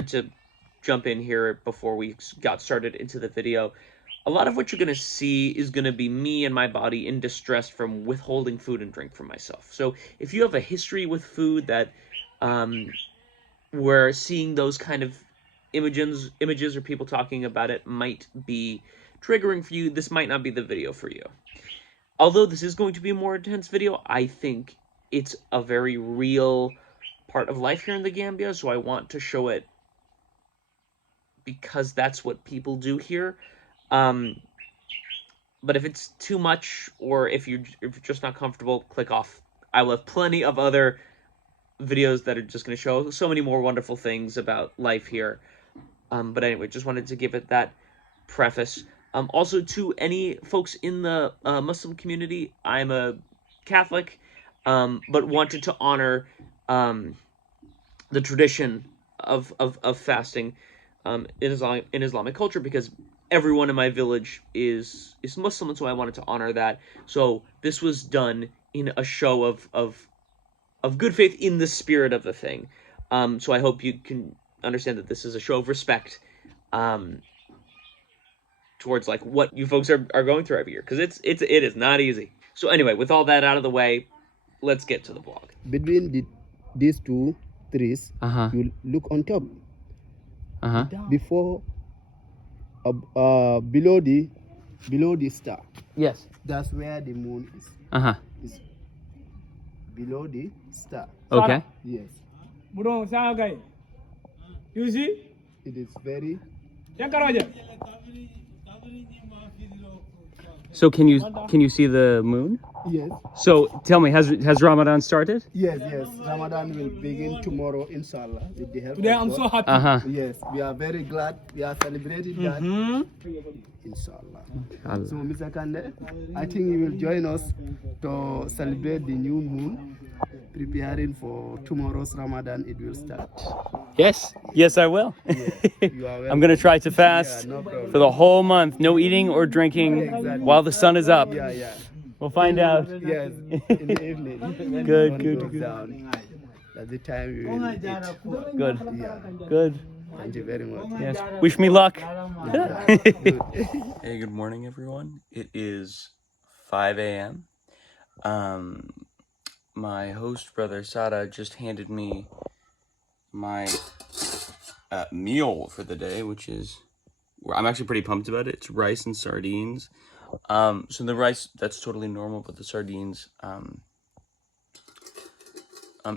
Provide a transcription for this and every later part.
wanted to jump in here before we got started into the video. A lot of what you're going to see is going to be me and my body in distress from withholding food and drink from myself. So if you have a history with food that where seeing those kind of images or people talking about it might be triggering for you, this might not be the video for you. Although this is going to be a more intense video, I think it's a very real part of life here in the Gambia, so I want to show it because that's what people do here. But if it's too much, or if you're just not comfortable, click off. I will have plenty of other videos that are just going to show so many more wonderful things about life here. But anyway, just wanted to give it that preface. Also, to any folks in the Muslim community, I'm a Catholic, but wanted to honor the tradition of fasting in Islamic culture, because everyone in my village is Muslim, and so I wanted to honor that. So this was done in a show of good faith in the spirit of the thing. So I hope you can understand that this is a show of respect towards like what you folks are going through every year, because it is not easy. So anyway, with all that out of the way, let's get to the vlog. Between these two trees, you look on top. Before, below the star. Yes. That's where the moon is. Is below the star. Okay. Yes. You see? It is very. So can you see the moon? Yes. So tell me, has Ramadan started? Yes. Ramadan will begin tomorrow, inshallah, with the help Today of I'm God. so happy. Yes, we are very glad. We are celebrating that. Inshallah. So, Mr. Kande, I think you will join us to celebrate the new moon, preparing for tomorrow's Ramadan. It will start. Yes, I will. Yes, you are I'm gonna try to fast no problem. for the whole month, no eating or drinking while the sun is up. Yeah. We'll find out. Yes, in the evening. When Good, the sun good, goes good. down, that's the time we will eat. Good. Yeah. Good. Thank you very much. Yes. Wish me luck. Good. Hey, good morning, everyone. It is 5 a.m. My host, Brother Sada, just handed me my meal for the day, which is, I'm actually pretty pumped about it. It's rice and sardines. So the rice, that's totally normal, but the sardines,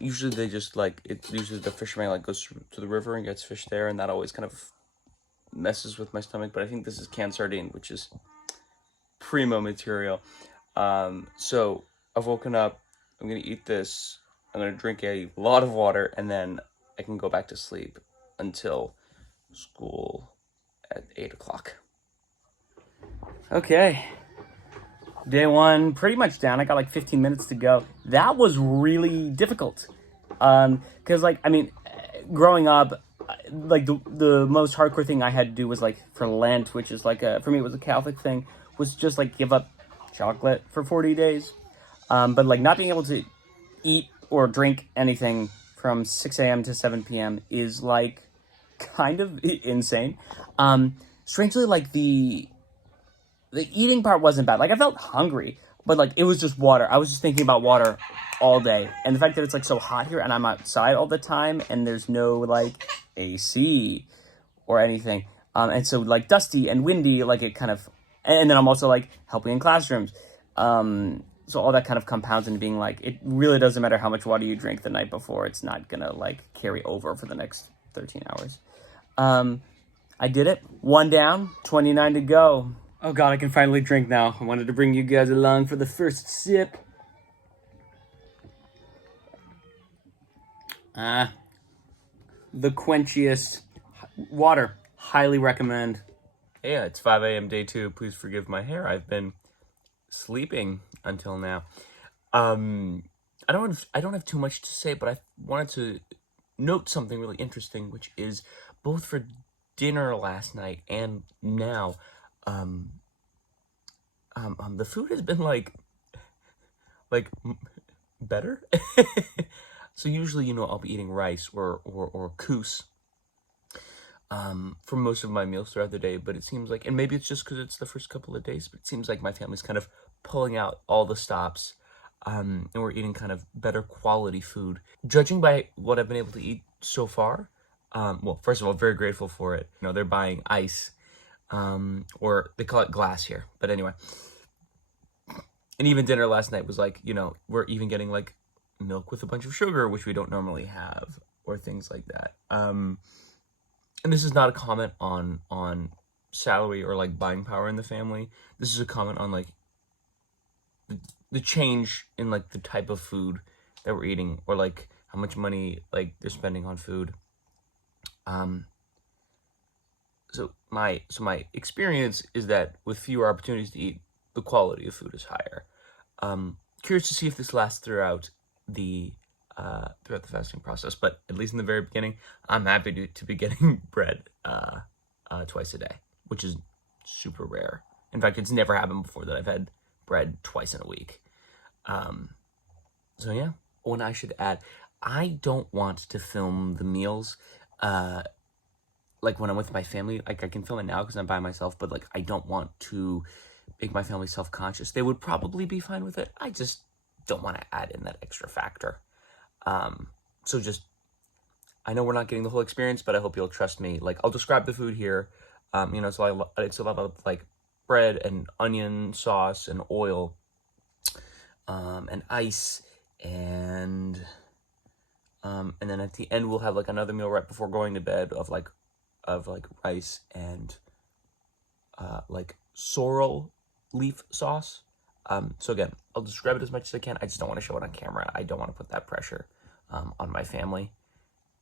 usually they just usually the fisherman goes to the river and gets fish there, and that always kind of messes with my stomach. But I think this is canned sardine, which is primo material. So I've woken up, I'm gonna eat this, I'm gonna drink a lot of water, and then I can go back to sleep until school at 8 o'clock. Okay, day one, pretty much down. I got like 15 minutes to go. That was really difficult. Cause growing up, like the most hardcore thing I had to do was like for Lent, which is like for me it was a Catholic thing, was just like give up chocolate for 40 days. But like not being able to eat or drink anything from 6 a.m. to 7 p.m. is like kind of insane. Strangely, like the eating part wasn't bad. Like I felt hungry, but like it was just water. I was just thinking about water all day. And the fact that it's like so hot here and I'm outside all the time and there's no like AC or anything. And so like dusty and windy, like it kind of, and then I'm also like helping in classrooms. So all that kind of compounds into being like, it really doesn't matter how much water you drink the night before. It's not gonna like carry over for the next 13 hours. I did it. 1 down, 29 to go. Oh God, I can finally drink now. I wanted to bring you guys along for the first sip. The quenchiest water. Highly recommend. Yeah, it's 5 a.m. day 2. Please forgive my hair. I've been sleeping until now. I don't have too much to say, but I wanted to note something really interesting, which is both for dinner last night and now, the food has been like better. So usually, I'll be eating rice or couscous, for most of my meals throughout the day, but it seems like, and maybe it's just because it's the first couple of days, but it seems like my family's kind of pulling out all the stops, and we're eating kind of better quality food. Judging by what I've been able to eat so far, well, first of all, very grateful for it. You know, they're buying ice, or they call it glass here, but anyway. And even dinner last night was like, you know, we're even getting like milk with a bunch of sugar, which we don't normally have, or things like that. And this is not a comment on salary or like buying power in the family. This is a comment on like the change in like the type of food that we're eating, or like how much money like they're spending on food. So my experience is that with fewer opportunities to eat, the quality of food is higher. Curious to see if this lasts throughout the fasting process, but at least in the very beginning, I'm happy to be getting bread twice a day, which is super rare. In fact, it's never happened before that I've had bread twice in a week. So yeah. Oh, and I should add, I don't want to film the meals like when I'm with my family. Like I can film it now because I'm by myself, but like I don't want to make my family self-conscious. They would probably be fine with it. I just don't want to add in that extra factor. So just, I know we're not getting the whole experience, but I hope you'll trust me. Like I'll describe the food here. You know, so it's a lot of like bread and onion sauce and oil, and ice, and then at the end we'll have like another meal right before going to bed of like rice and like sorrel leaf sauce. So again, I'll describe it as much as I can. I just don't want to show it on camera. I don't want to put that pressure on my family.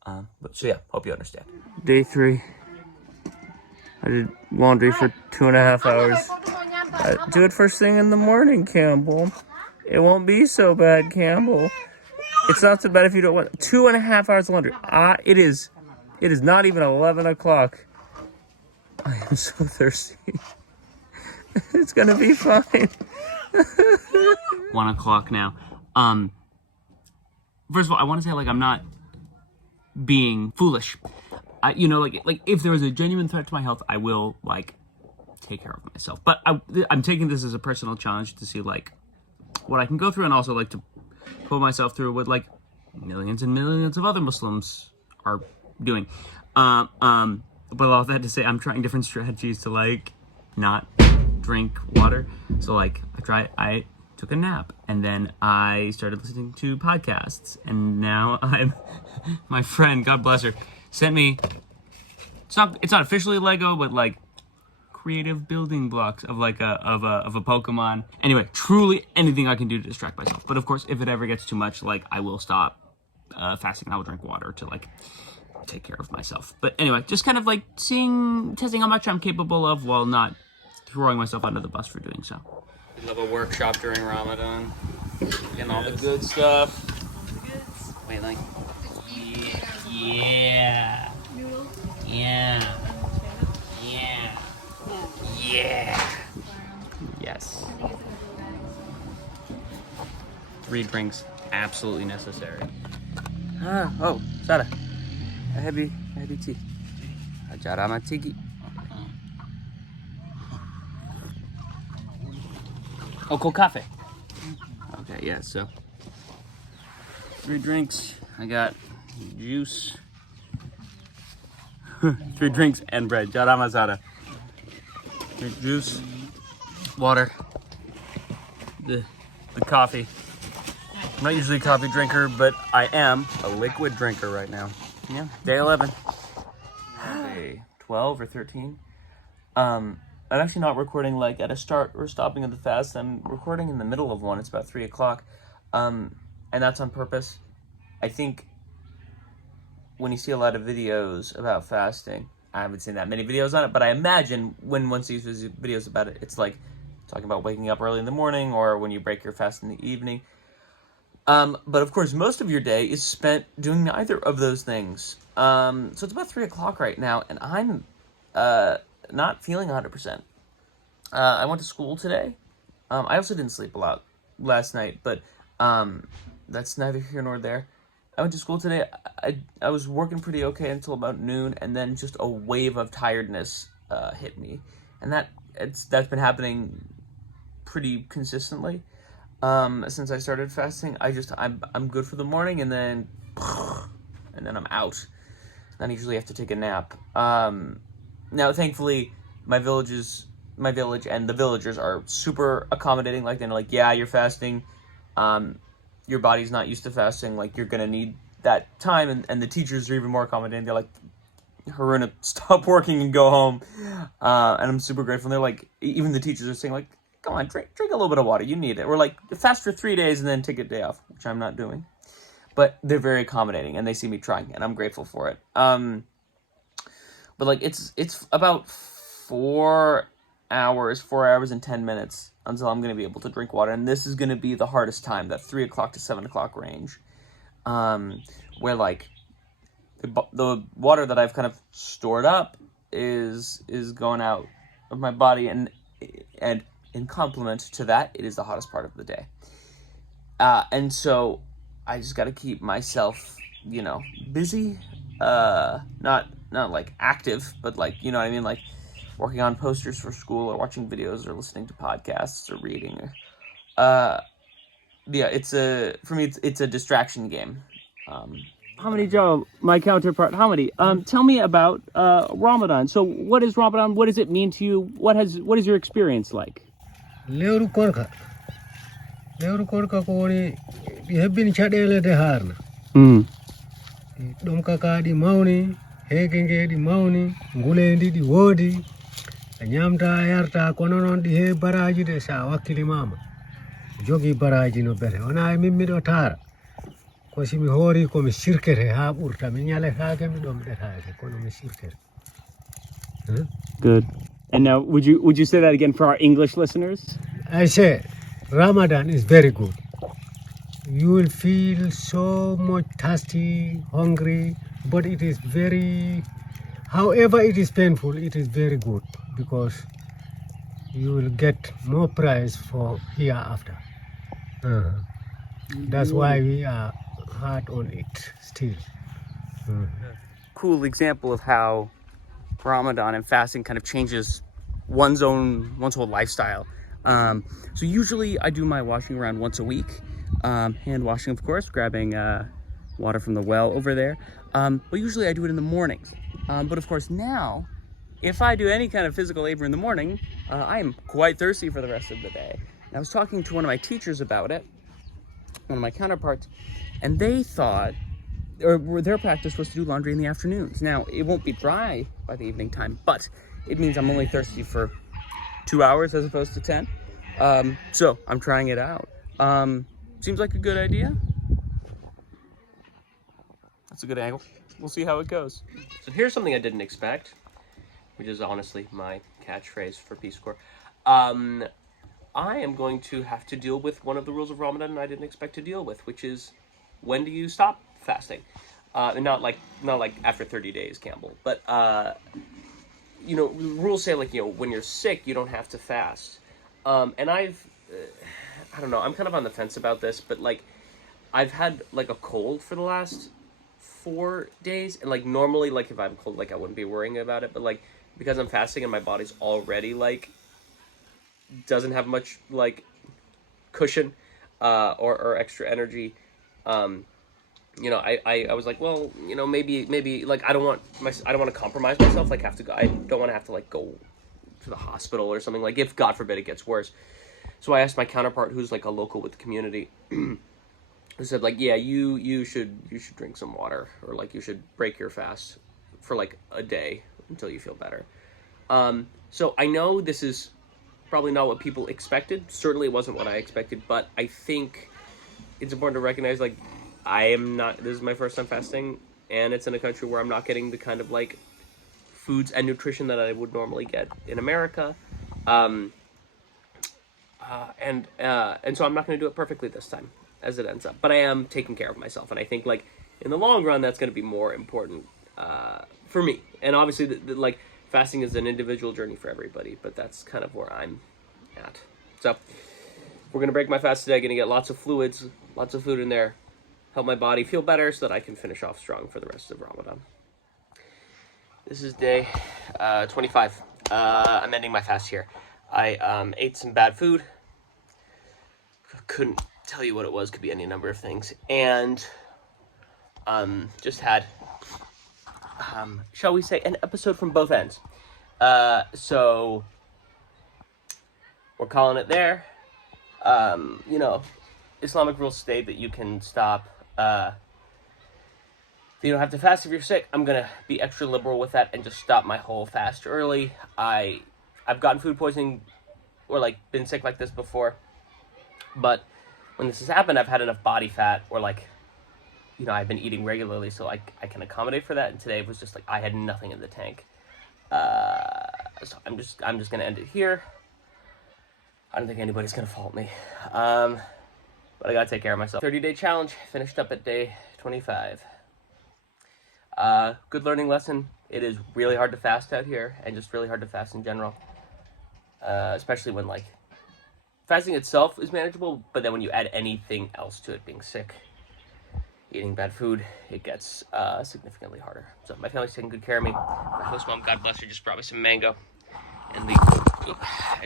But so yeah, hope you understand. Day 3. I did laundry for 2.5 hours. Do it first thing in the morning, Campbell. It won't be so bad, Campbell. It's not so bad if you don't want 2.5 hours of laundry. It is not even 11 o'clock. I am so thirsty. It's gonna be fine. 1 o'clock now. First of all, I want to say like I'm not being foolish. You know, like if there is a genuine threat to my health, I will like take care of myself. But I'm taking this as a personal challenge to see like what I can go through, and also like to pull myself through what like millions and millions of other Muslims are doing. But all that to say, I'm trying different strategies to like not drink water. So like I took a nap, and then I started listening to podcasts, and now my friend, God bless her, sent me, it's not officially Lego, but like creative building blocks of like a Pokemon. Anyway, truly anything I can do to distract myself. But of course, if it ever gets too much, like I will stop fasting. I will drink water to like take care of myself. But anyway, just kind of like testing how much I'm capable of while not throwing myself under the bus for doing so. We love a workshop during Ramadan. Getting all the good stuff. Wait, like, yeah. Yeah. Yeah. Yeah. Yes. 3 drinks, absolutely necessary. Oh, Sada. A heavy tea. A jarama tigi. Oh, cold coffee. Okay, yeah, so 3 drinks. I got juice. 3 drinks and bread. Jarama Sada. Drink juice, water, the coffee. I'm not usually a coffee drinker, but I am a liquid drinker right now. Yeah, day 11. Day 12 or 13. I'm actually not recording like at a start or stopping of the fast. I'm recording in the middle of one. It's about 3 o'clock. And that's on purpose. I think when you see a lot of videos about fasting, I haven't seen that many videos on it, but I imagine when one sees videos about it, it's like talking about waking up early in the morning or when you break your fast in the evening. But of course, most of your day is spent doing neither of those things. So it's about 3 o'clock right now, and I'm not feeling 100%. I went to school today. I also didn't sleep a lot last night, but that's neither here nor there. I went to school today. I was working pretty okay until about noon, and then just a wave of tiredness hit me, and that's been happening pretty consistently since I started fasting. I'm good for the morning, and then I'm out. Then I usually have to take a nap. Now, thankfully, my village and the villagers are super accommodating. Like, they're like, yeah, you're fasting. Your body's not used to fasting. Like, you're gonna need that time. And the teachers are even more accommodating. They're like, Haruna, stop working and go home. And I'm super grateful. And they're like, even the teachers are saying like, come on, drink a little bit of water. You need it. We're like, fast for 3 days and then take a day off, which I'm not doing. But they're very accommodating, and they see me trying, and I'm grateful for it. But like, it's about 4 hours and 10 minutes until I'm going to be able to drink water. And this is going to be the hardest time, that 3 o'clock to 7 o'clock range, where like the water that I've kind of stored up is going out of my body. And in complement to that, it is the hottest part of the day. And so I just got to keep myself, busy, not like active, but like, you know what I mean? Like working on posters for school, or watching videos, or listening to podcasts, or reading. For me, it's a distraction game. Hamidi Joe, my counterpart, Hamidi, tell me about Ramadan. So what is Ramadan? What does it mean to you? What is your experience like? Lewru korka ko woni ɗi hebbini caɗele de harna ɗum kaka ɗi mawni heege nge ɗi mawni ngulendi ɗi woodi a ñamta a yarta kono noon ɗi he baraji de sa wakkilimama jogi baraji no bete wona min miɗo taara ko simi hoori komi sirkete ha ɓurta mi ñaletake miɗo miɗetake kono mi sirkete. Good. And now, would you say that again for our English listeners? I say Ramadan is very good. You will feel so much thirsty, hungry, but it is however it is painful, it is very good because you will get more prize for hereafter. That's why we are hard on it still. Cool example of how Ramadan and fasting kind of changes one's whole lifestyle. So usually I do my washing around once a week. Hand washing, of course, grabbing water from the well over there. But usually I do it in the mornings. But of course now, if I do any kind of physical labor in the morning, I am quite thirsty for the rest of the day. And I was talking to one of my teachers about it, one of my counterparts, and they thought, or their practice was to do laundry in the afternoons. Now, it won't be dry by the evening time, but it means I'm only thirsty for 2 hours as opposed to 10. So I'm trying it out. Seems like a good idea. That's a good angle. We'll see how it goes. So here's something I didn't expect, which is honestly my catchphrase for Peace Corps. I am going to have to deal with one of the rules of Ramadan I didn't expect to deal with, which is, when do you stop fasting? And not like after 30 days, Campbell, but rules say like, when you're sick, you don't have to fast. And I don't know, I'm kind of on the fence about this, but like, I've had like a cold for the last 4 days, and like normally, like if I'm cold, like I wouldn't be worrying about it, but like because I'm fasting and my body's already like doesn't have much like cushion or extra energy, I was like, well, maybe like I don't want to compromise myself, like have to go. I don't want to have to like go to the hospital or something, like if God forbid it gets worse. So I asked my counterpart, who's like a local with the community, who said like, yeah, you should drink some water, or like you should break your fast for like a day until you feel better. So I know this is probably not what people expected. Certainly it wasn't what I expected, but I think it's important to recognize like this is my first time fasting, and it's in a country where I'm not getting the kind of like foods and nutrition that I would normally get in America. And so I'm not going to do it perfectly this time, as it ends up. But I am taking care of myself, and I think like in the long run, that's going to be more important for me. And obviously, like fasting is an individual journey for everybody, but that's kind of where I'm at. So we're going to break my fast today. Going to get lots of fluids, lots of food in there, help my body feel better so that I can finish off strong for the rest of Ramadan. This is day 25. I'm ending my fast here. I ate some bad food. Couldn't tell you what it was. Could be any number of things. And just had, shall we say, an episode from both ends. So we're calling it there. You know, Islamic rules state that you can stop. You don't have to fast if you're sick. I'm gonna be extra liberal with that and just stop my whole fast early. I've gotten food poisoning or like been sick like this before, but when this has happened, I've had enough body fat or like, you know, I've been eating regularly, so like I can accommodate for that. And today was just like I had nothing in the tank. So I'm just gonna end it here. I don't think anybody's gonna fault me. But I gotta take care of myself. 30-day challenge finished up at day 25. Good learning lesson. It is really hard to fast out here, and just really hard to fast in general. Especially when like fasting itself is manageable, but then when you add anything else to it, being sick, eating bad food, it gets significantly harder. So my family's taking good care of me. My host mom, God bless her, just brought me some mango, and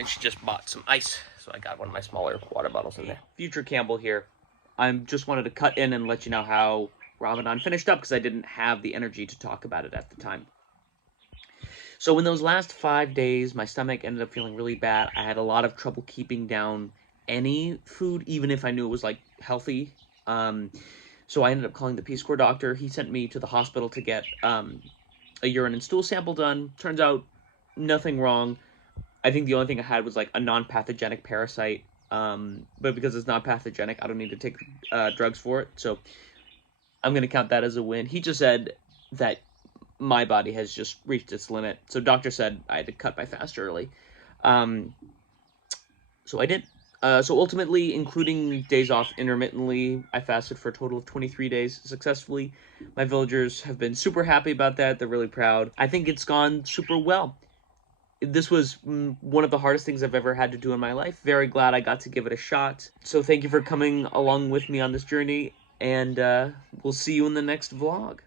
she just bought some ice. So I got one of my smaller water bottles in there. Future Campbell here. I just wanted to cut in and let you know how Ramadan finished up because I didn't have the energy to talk about it at the time. So in those last 5 days, my stomach ended up feeling really bad. I had a lot of trouble keeping down any food, even if I knew it was like healthy. So I ended up calling the Peace Corps doctor. He sent me to the hospital to get a urine and stool sample done. Turns out nothing wrong. I think the only thing I had was like a non-pathogenic parasite. But because it's not pathogenic, I don't need to take drugs for it. So I'm going to count that as a win. He just said that my body has just reached its limit. So doctor said I had to cut my fast early. So I did. So ultimately, including days off intermittently, I fasted for a total of 23 days successfully. My villagers have been super happy about that. They're really proud. I think it's gone super well. This was one of the hardest things I've ever had to do in my life. Very glad I got to give it a shot. So thank you for coming along with me on this journey, and we'll see you in the next vlog.